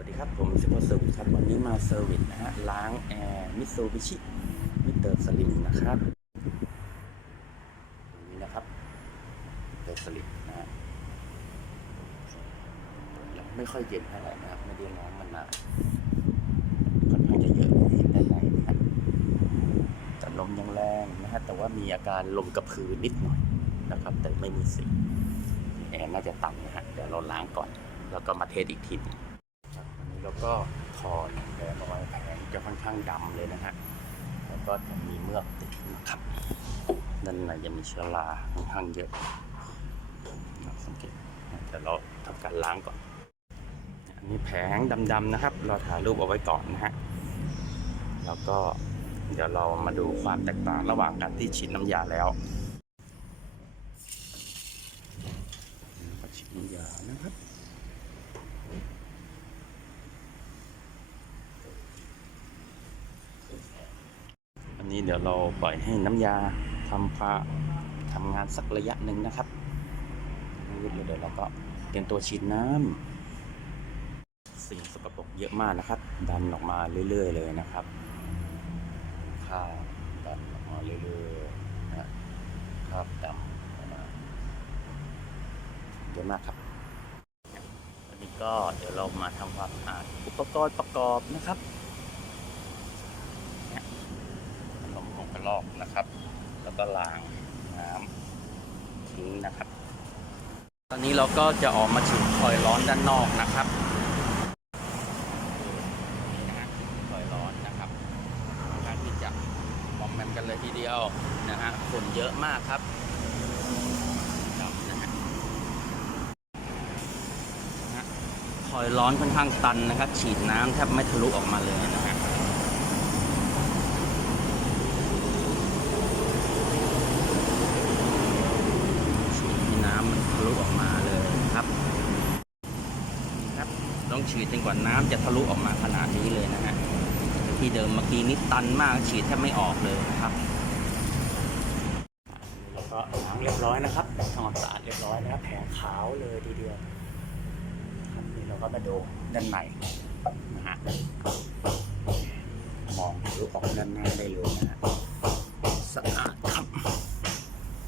วัสดีครับ ผมซิโกสุครับ วันนี้มาเซอร์วิสนะฮะ ล้างแอร์มิ t ซูบิชิมิเตอร์สลิมนะครับนี่นะครับมิเตอร์สลิมนะฮะยังไม่ค่อยเย็นเท่าไหร่นะครับ ไม่ได้ล้างมันนานค่อนข้างจะเยอะเห็นด้านในนะฮะแต่ลมยังแรงนะฮะ แต่ว่ามีอาการลมกระพือนิดหน่อยนะครับ แต่ไม่มีสีแอร์น่าจะต่ำนะฮะ เดี๋ยวเราล้างก่อน แล้วก็มาเทสอีกทีนึง ครับอันนี้เราก็ถอแผงเอาไว้แผงจะค่อนข้างดำเลยนะฮะแล้วก็จะมีเมือกติดนะครับด้านในจะมีเชื้อราค่อนข้างเยอะสังเกตแต่เราทำการล้างก่อนอันนี้แผงดำๆนะครับ เราถ่ายรูปเอาไว้ก่อนนะฮะแล้วก็เดี๋ยวเรามาดูความแตกต่างระหว่างการที่ฉีดน้ำยาแล้วฉีดน้ำยานะครับ อันนี้ เดี๋ยวเราปล่อยให้น้ำยาทำพาทำงานสักระยะหนึ่งนะครับเดี๋ยวเราก็เตรียมตัวฉีดน้ำสิ่งสกปรกเยอะมากนะครับ ดันออกมาเรื่อย ๆ เลยนะครับข้าวดันออกมาเรื่อยๆนะคราบดำออกมาเยอะมากครับวันนี้ก็เดี๋ยวเรามาทำความสะอาดอุปกรณ์ประกอบนะครับ ขนมของกระลอกนะครับ แล้วก็ล้างน้ำทิ้งนะครับ ตอนนี้เราก็จะออกมาถึงคอยร้อนด้านนอกนะครับนี่นะฮะคอยร้อนนะครับการที่จะมอมแมมกันเลยทีเดียวนะฮะฝนเยอะมากครับคอยร้อนค่อนข้างตันนะครับ ฉีดน้ำแทบไม่ทะลุออกมาเลยนะฮะห้น้ำมันทะลุออกมาเลยครับนี่ครับ ต้องฉีดจนกว่าน้ำจะทะลุออกมาขนาดนี้เลยนะฮะที่เดิมเมื่อกี้นี้ตันมากฉีดแทบไม่ออกเลยนะครับเราก็ล้างเรียบร้อยนะครับทำความสะอาดเรียบร้อยนะครับแผงขาวเลยทีเดียวครับนี่เราก็มาดูด้านในนะฮะมองทะลุออกด้านหน้าได้เลยนะฮะสะอาดครับ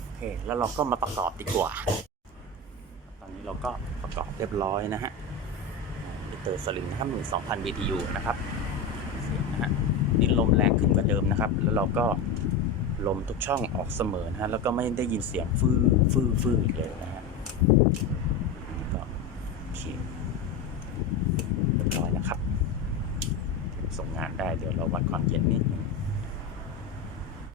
โอเคแล้วเราก็มาประกอบดีกว่า ตอนนี้เราก็ประกอบเรียบร้อยนะฮะ เตอร์สลิมนะครับ12,000 BTU นะครับเสียงนะฮะนี่ลมแรงขึ้นกว่าเดิมนะครับ แล้วเราก็ลมทุกช่องออกเสมอนะฮะ แล้วก็ไม่ได้ยินเสียงฟื้อฟื้อฟื้ออีกเลยนะฮะก็โอเคเรียบร้อยนะครับ ส่งงานได้เดี๋ยวเราวัดความเย็นนิดนึง